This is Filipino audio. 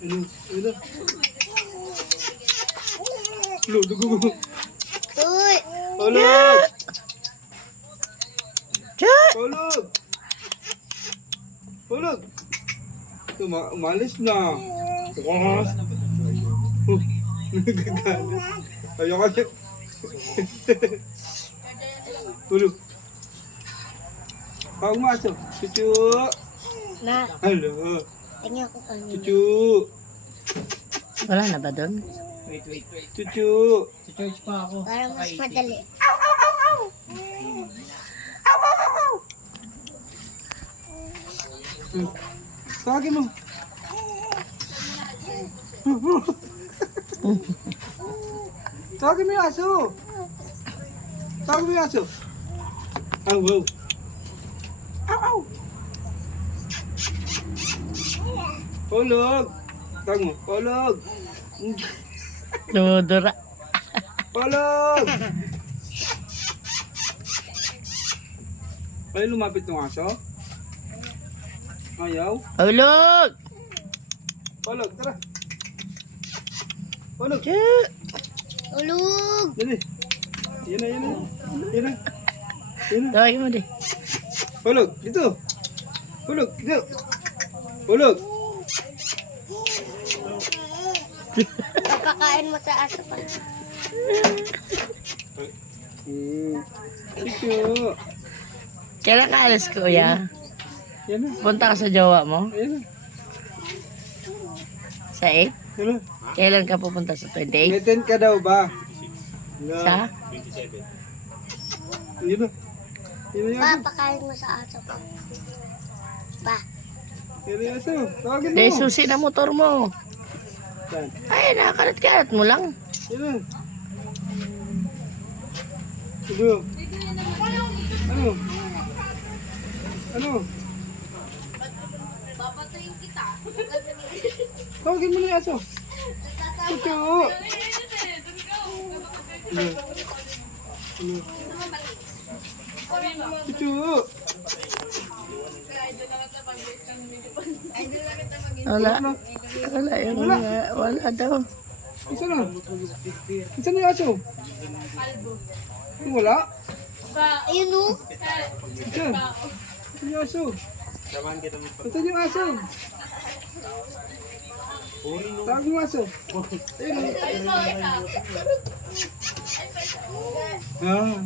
Ano? Ano? Lo, dugo. Uy! Hulog! Chat! Hulog! Hulog! Umalis na. Nagagalit. Ayaw ka siya. Hulog. Pag umasok. Chuchu. Na, Hello. tingnan ko kanina. Chuchu. Wala na ba doon? Chuchu. Para mas madali. Tawagin mo. Tawagin mo yung aso. Tawagin mo yung aso. Aw, wow. Aw, aw. Hulog. Tawag mo. Hulog. Dumudura. Hulog. Ay, lumapit ng aso? Ayaw? Hulog! Hulog, tara. Hulog. Chat! Ulog! Yan eh. Yan na, yan na. Yan na. Yan na. Tawagin mo di. Hulog, dito. Hulog, dito. Hulog. Papakain mo sa aso pa. Ito. Kailan ka alis, kuya? Yan na. Punta ka sa jowa mo? Yan na. Sa 8? Yan na. Kailan ka pupunta sa 28? Meten ka daw ba? Sa? Yan na. Yan na yan. Papakain mo sa aso pa. Pa. Yan na yan. Tawagin Dahil mo. susi na motor mo. Yan. Ay, nakakalat-kalat mo lang. Yan na. Ito. Ano? Ano? Tawagin mo na yung aso. Ito. Ito. Wala. Wala yung wala daw. Isa na. Isa na yung aso. Yung wala? Ayun o. Isa. Ito yung aso. Ito yung aso. Tawag yung aso. Ayun. Ah.